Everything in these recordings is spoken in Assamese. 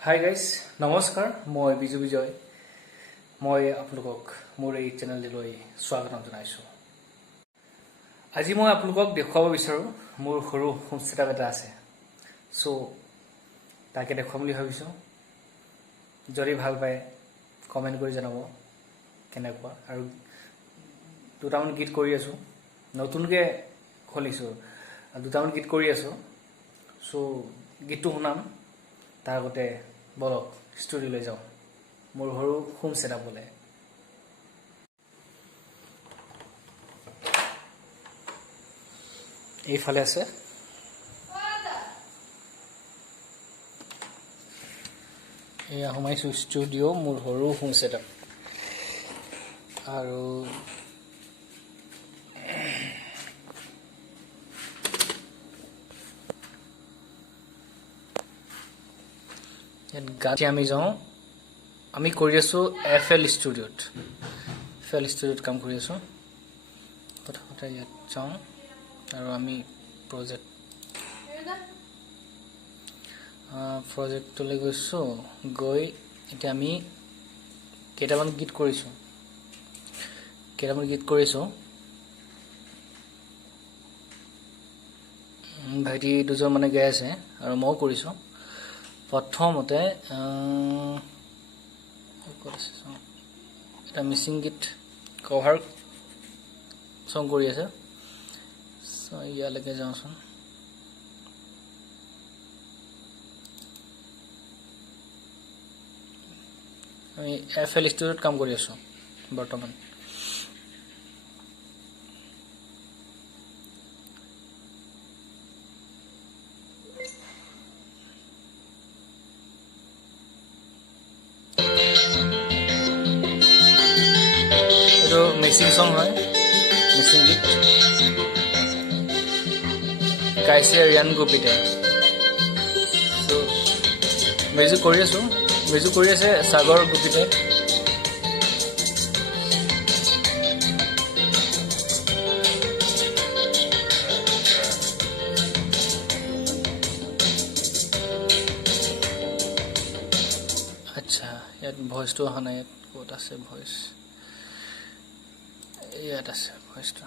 হাই গাইজ নমস্কাৰ মই বিজু বিজয় মই আপোনালোকক মোৰ এই চেনেললৈ স্বাগতম জনাইছোঁ। আজি মই আপোনালোকক দেখুৱাব বিচাৰোঁ মোৰ সৰু হোম ছেটআপ এটা আছে, চ' তাকে দেখুৱাম বুলি ভাবিছোঁ। যদি ভাল পায় কমেণ্ট কৰি জনাব কেনেকুৱা। আৰু দুটামান গীত কৰি আছোঁ, নতুনকৈ খুলিছোঁ, দুটামান গীত কৰি আছোঁ। চ' গীতটো শুনাম, তাৰ আগতে বলক ষ্টুডিঅ'লৈ যাওঁ মোৰ সৰু হোম ছেটআপলৈ। এইফালে আছে এয়া সোমাইছোঁ ষ্টুডিঅ' মোৰ সৰু হোম ছেটআপ। আৰু গাতি আমি যাওঁ, আমি কৰি আছোঁ FL ষ্টুডিঅ'ত কাম কৰি আছোঁ। প্ৰথমতে ইয়াত যাওঁ আৰু আমি প্ৰজেক্টলৈ গৈছোঁ। গৈ এতিয়া আমি কেইটামান গীত কৰিছোঁ। ভাইটি দুজন মানে গাই আছে আৰু ময়ো কৰিছোঁ। প্ৰথমতে এটা মিচিং গীত কভাৰ চং কৰি আছে। ইয়ালৈকে যাওঁচোন। আমি FL ষ্টুডিঅ'ত কাম কৰি আছোঁ বৰ্তমান। এইটো মিচিং চং হয়, মিচিং গীত গাইছে ৰিয়ান গোপিতে। চ' মিউজিক কৰি আছে সাগৰ গোপিতে। আচ্ছা, ইয়াত ভইচটো অহা নাই। ইয়াত ক'ত আছে ভইচ? ইয়াত আছে ভইচটো।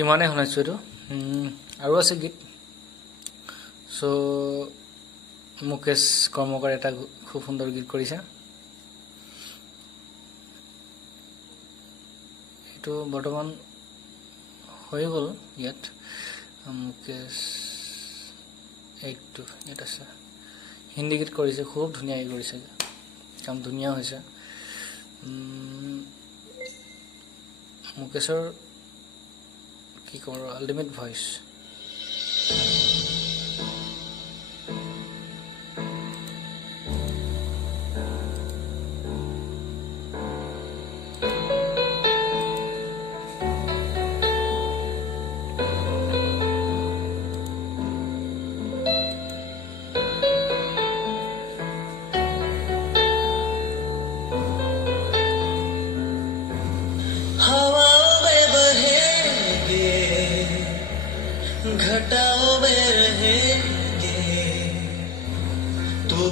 ইমানে শুনাইছোঁ এইটো। আৰু আছে গীত। চ' মুকেশ কৰ্মকাৰ এটা খুব সুন্দৰ গীত কৰিছে। এইটো বৰ্তমান হৈ গ'ল ইয়াত। মুকেশ এইটো ইয়াত আছে। হিন্দী গীত কৰিছে, খুব ধুনীয়াকৈ কৰিছে, কাম ধুনীয়া হৈছে। মুকেশৰ কি ক'ম আৰু, আল্টিমেট ভইচ।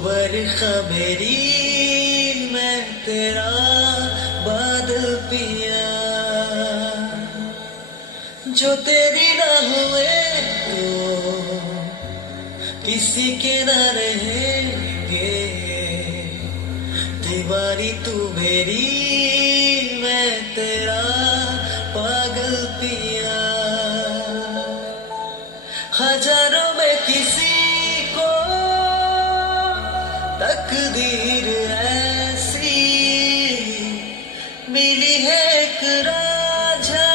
बरखा मेरी मैं तेरा बादल पिया जो तेरी ना हुए तो किसी के ना रहेंगे दीवारी तू मेरी मैं तेरा पागल पिया हजारों में किसी को तकदीर ऐसी मिली है एक राजा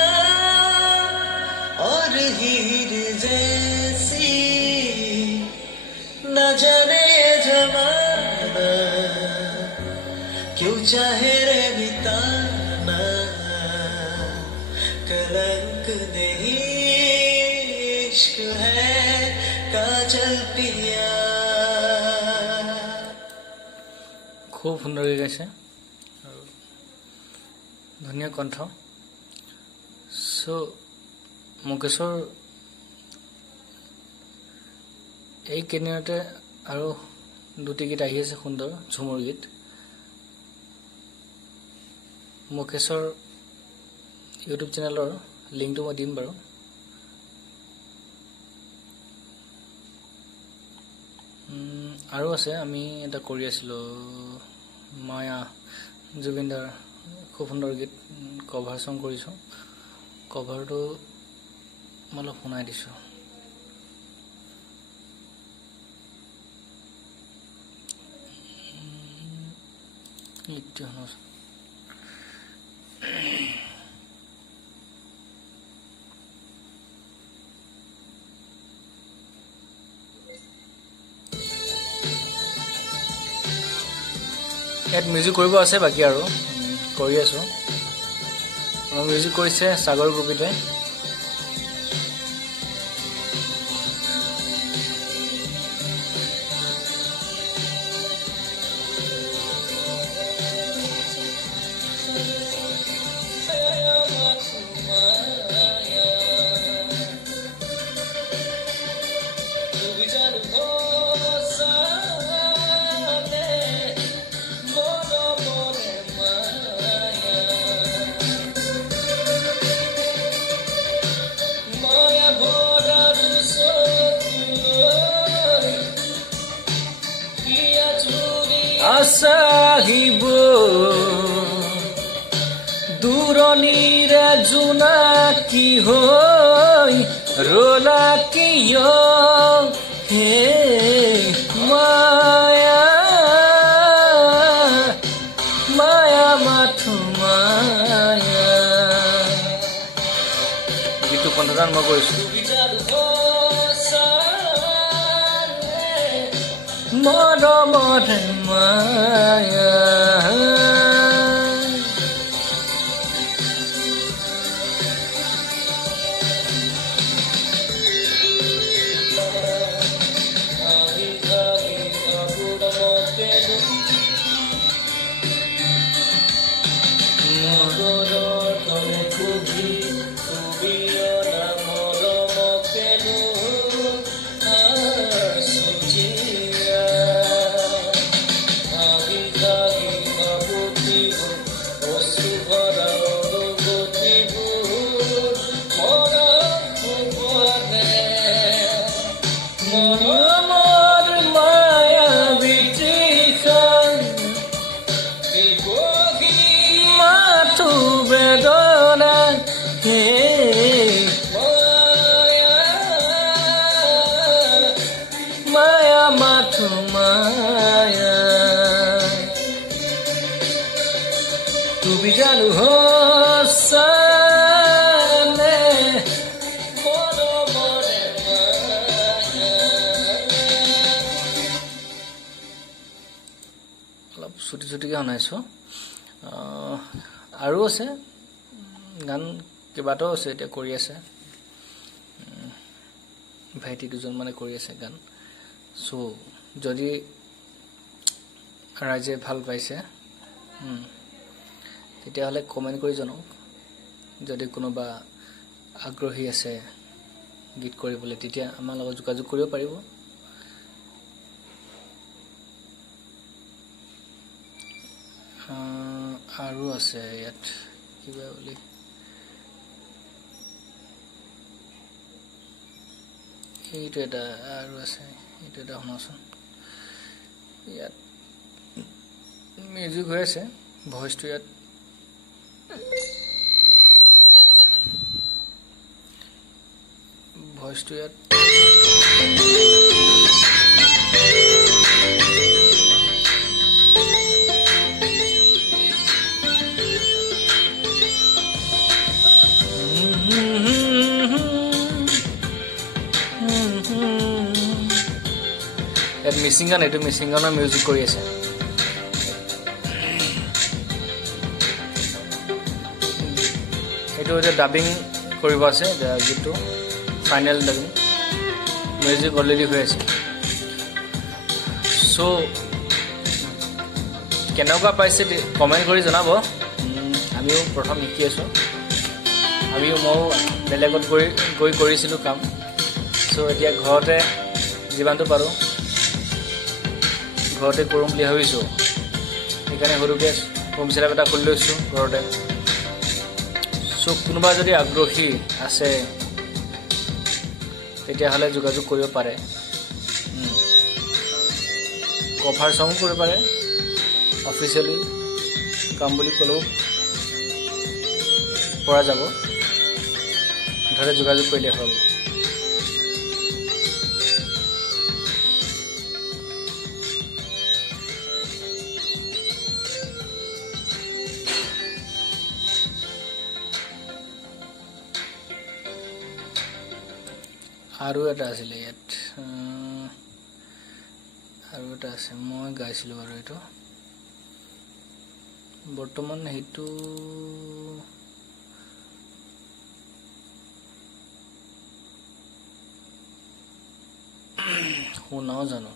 और हीर जैसी न जाने जमाना क्यों चाहे रे बिताना कलंक नहीं इश्क है काजल पिया খুব সুন্দৰকৈ গাইছে আৰু ধুনীয়া কণ্ঠ চ' মুকেশৰ এই কেইদিনতে আৰু দুটি গীত আহি আছে সুন্দৰ ঝুমুৰ গীত মুকেশৰ ইউটিউব চেনেলৰ লিংকটো মই দিম বাৰু আৰু আছে আমি এটা কৰি আছিলোঁ মায়া জুবিনদাৰ খুব সুন্দৰ গীত কভাৰ সং কৰিছোঁ কভাৰটো মই অলপ শুনাই দিছোঁ এইটো শুনাচোন ইয়াত মিউজিক কৰিব আছে বাকী আৰু কৰি আছোঁ মিউজিক কৰিছে সাগৰ গোপীতে আসাহিব দূৰণিৰে জোনাকী হৈ ৰলা কিয় হে মায়া মায়া মাথো মায়া গীতটো কণ্ঠদান মই কৰিছোঁ মৰমৰ মায়া মায়া মাথো মায়া তুমি জানো হসানে অলপ ছুটি ছুটিকৈ শুনাইছোঁ আৰু আছে গান কেইবাটাও আছে এতিয়া কৰি আছে ভাইটি দুজন মানে কৰি আছে গান চ' যদি ৰাইজে ভাল পাইছে তেতিয়াহ'লে কমেণ্ট কৰি জনাওক যদি কোনোবা আগ্ৰহী আছে গীত কৰিবলৈ তেতিয়া আমাৰ লগত যোগাযোগ কৰিব পাৰিব আৰু আছে ইয়াত কিবা বুলি এইটো এটা আৰু আছে এইটো এটা শুনাচোন ইয়াত মিউজিক হৈ আছে ভইচটো ইয়াত ইয়াত মিচিং গান এইটো মিচিং গানৰ মিউজিক কৰি আছে এইটো এতিয়া ডাবিং কৰিব আছে গীতটো ফাইনেল ডাবিং মিউজিক অলৰেডি হৈ আছে চ' কেনেকুৱা পাইছে কমেণ্ট কৰি জনাব আমিও প্ৰথম শিকি আছোঁ ময়ো বেলেগত গৈ কৰিছিলোঁ কাম চ' এতিয়া ঘৰতে যিমানটো পাৰোঁ ঘৰতে কৰিম বুলি ভাবিছোঁ সেইকাৰণে সৰুকৈ হোম চেটআপ এটা খুলি লৈছোঁ ঘৰতে চ' কোনোবা যদি আগ্ৰহী আছে তেতিয়াহ'লে যোগাযোগ কৰিব পাৰে কভাৰ চং কৰিব পাৰে অফিচিয়েলি কাম বুলি ক'লেও পৰা যাব মুঠতে যোগাযোগ কৰিলে হ'ল আৰু এটা আছিলে ইয়াত আৰু এটা আছে মই গাইছিলোঁ বাৰু এইটো বৰ্তমান সেইটো শুনাও জানো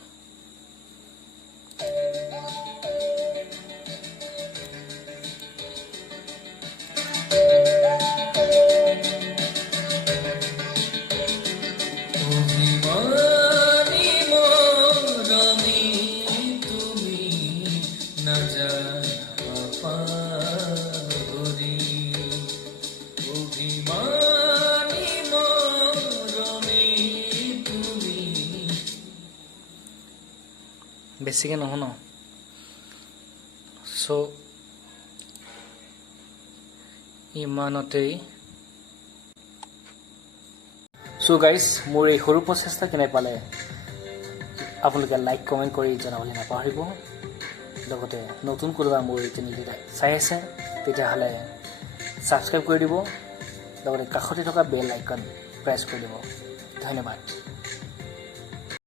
বেছিকৈ নহয় ন চ' ইমানতেই চ' গাইজ মোৰ এই সৰু প্ৰচেষ্টা কেনে পালে আপোনালোকে লাইক কমেণ্ট কৰি জনাবলৈ নাপাহৰিব লগতে নতুন কোনোবা মোৰ এই চেনেলটো চাই আছে তেতিয়াহ'লে ছাবস্ক্ৰাইব কৰি দিব লগতে কাষতে থকা বেল আইকন প্ৰেছ কৰি দিব ধন্যবাদ